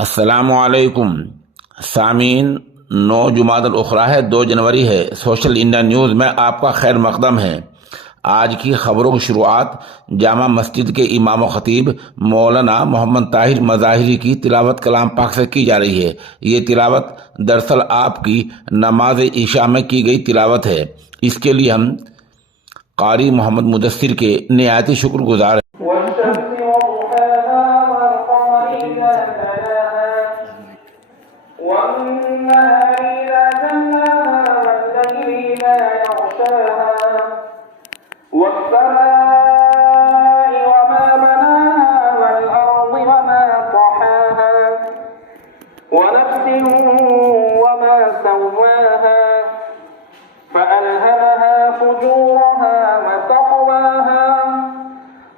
अस्सलामुअलैकुम सामीन। 9 जुमादुल उखरा है, 2 जनवरी है। सोशल इंडिया न्यूज़ में आपका खैर मकदम है। आज की खबरों की शुरुआत जामा मस्जिद के इमाम व खतीब मौलाना मोहम्मद ताहिर मज़ाहिरी की तिलावत कलाम पाक से की जा रही है। ये तिलावत दरअसल आपकी नमाज ईशा में की गई तिलावत है। इसके लिए हम कारी मोहम्मद मुदस्सिर के निहायती शुक्रगुजार हैं। والسماء وما بناها والأرض وما طحاها ونفس وما سواها فألهمها فجورها وتقواها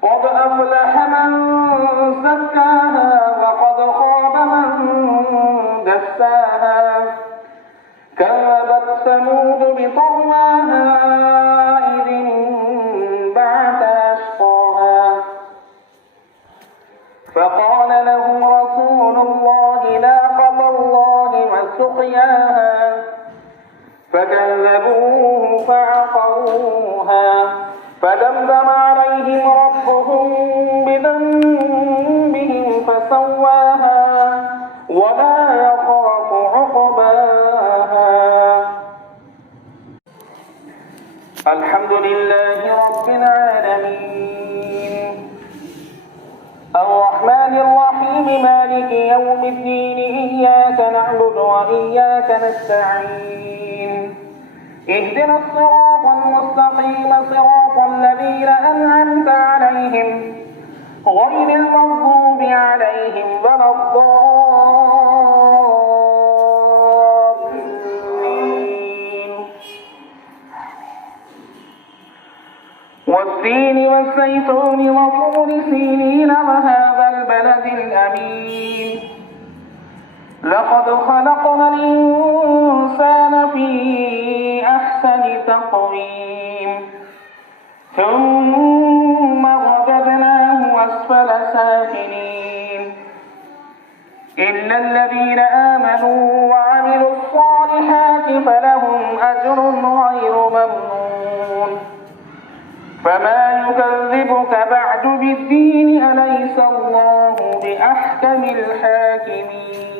قد أفلح من زكاها وقد خاب من دساها كذبت ثمود بطغواها إذ انبعث أشقاها فقال لهم رسول الله ناقة الله وسقياها فكذبوه فعقروها فدمدم عليهم ربهم بذنبهم فسواها ولا يخاف عقباها. الحمد لله رب العالمين الرحمن الرحيم مالك يوم الدين إياك نعبد وإياك نستعين اهدنا الصراط المستقيم صراط الذين أنعمت عليهم غير المغضوب عليهم ولا الضالين. والتين والزيتون وطور سينين وهذا البلد الأمين لقد خلقنا الإنسان في أحسن تقويم ثم رددناه أسفل سافلين إلا الذين آمنوا وعملوا الصالحات فلهم أجر غير ممنون. فما يكذبك بعد بالدين أليس الله بأحكم الحاكمين.